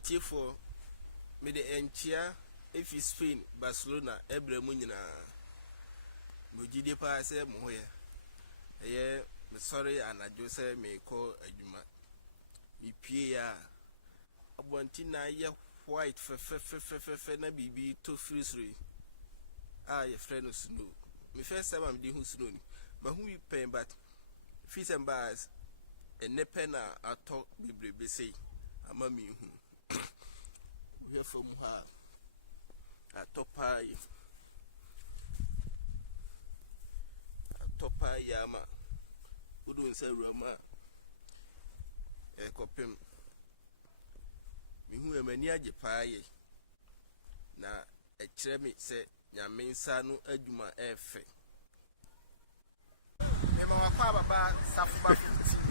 Matifo me de enchia if is Spain Barcelona ebremu nyina mojide pa se mo hoye eye me sorry anajo se me ko adwuma mi pie ya abonti na ye white fe na bibi to frisri ye friend no snow me first time am di hu snow ni ma hu pen but fish and bars and ne pen ato bibrebe sei ama mi hu we from ha atopa yama udun se roma kopem mi hu emani age paaye na ekire mi se nyame nsa no adwuma efe me ma wakwa baba safuba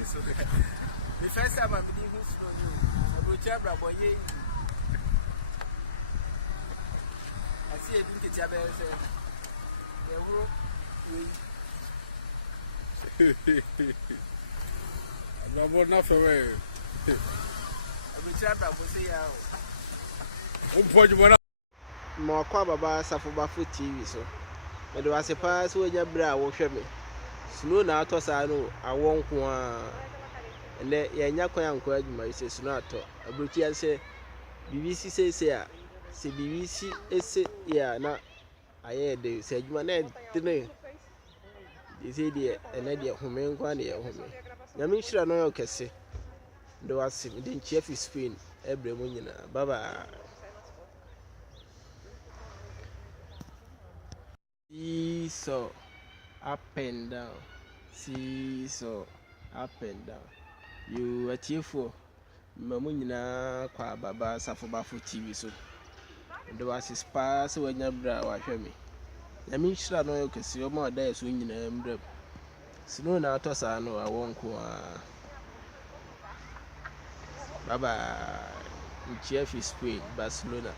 so the first time I'm in who's no abrocha brabo ye I see a big chabe say ye wuro we I'm not for way abrocha brabo say ya o pode morar ma wakwa baba safuba TV so me do ase pa so nya bra wo hwe me snow na ato sa no awon ko a le ye nya kwan anko adwuma ise snow ato abrochi an se BBC se a se BBC ese ya na aye de se adwuma na tene de se de ene de home nkwa na ye home nyame hira no yo kese do ase de nchia fi Spain ebremu nyina baba so up and down. See so up and down. You are for Mamunina kwa baba Safobafu TV so. There was his pass when your bra was me. I mean, sure, no, you can see your more days winning a emblem. Snow now toss I know I won't go. Baba, Chef is Spain, Barcelona.